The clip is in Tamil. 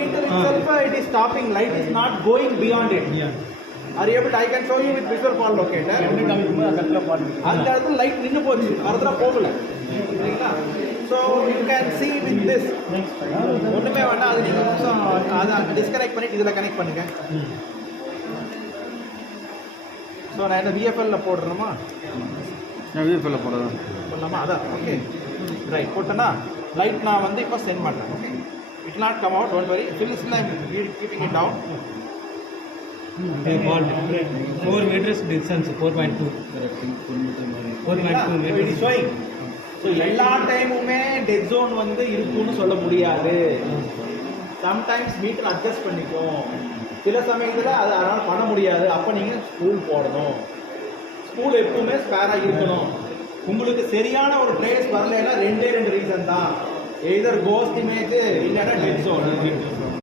meter itself, it is stopping. Light is not going beyond it. Are you able to? I can show you with visual fault locator. அந்த இடத்துல லைட் நின்று போச்சு, ஃபர்தரா போகல. சரிங்களா? So you can see with this. ஒண்ணுமே வேண்டாம், அது நீங்க கொஞ்சம் அதை டிஸ்கனெக்ட் பண்ணிட்டு இதில் கனெக்ட் பண்ணுங்க. ஸோ நான் என்ன விஎஃப்எல்ல போடுறேமா? விஎஃப்எல்ல போடலாமா? அதான் ஓகே ரைட். போட்டேன்னா லைட் நான் வந்து இப்போ சென்ட் பண்ணுறேன். Okay, it not come out, don't worry. ஃபில்ஸ்ல keeping it down. 4 meters distance, 4.2 meters showing. So எல்லா டைமுமே டெட் ஜோன் வந்து இருக்குன்னு சொல்ல முடியாது. சம்டைம்ஸ் மீட்டர் அட்ஜஸ்ட் பண்ணிக்கும், சில சமயத்தில் அது அதனால் பண்ண முடியாது. அப்போ நீங்கள் ஸ்கூல் போடணும். ஸ்கூல் எப்பவுமே ஸ்பேராக இருக்கணும். உங்களுக்கு சரியான ஒரு ட்ரேஸ் வரலைன்னா ரெண்டே 2 ரீசன் தான். எய்தர் கோஸ்ட் இமேஜ் இல்லைன்னா டெட் ஜோன்.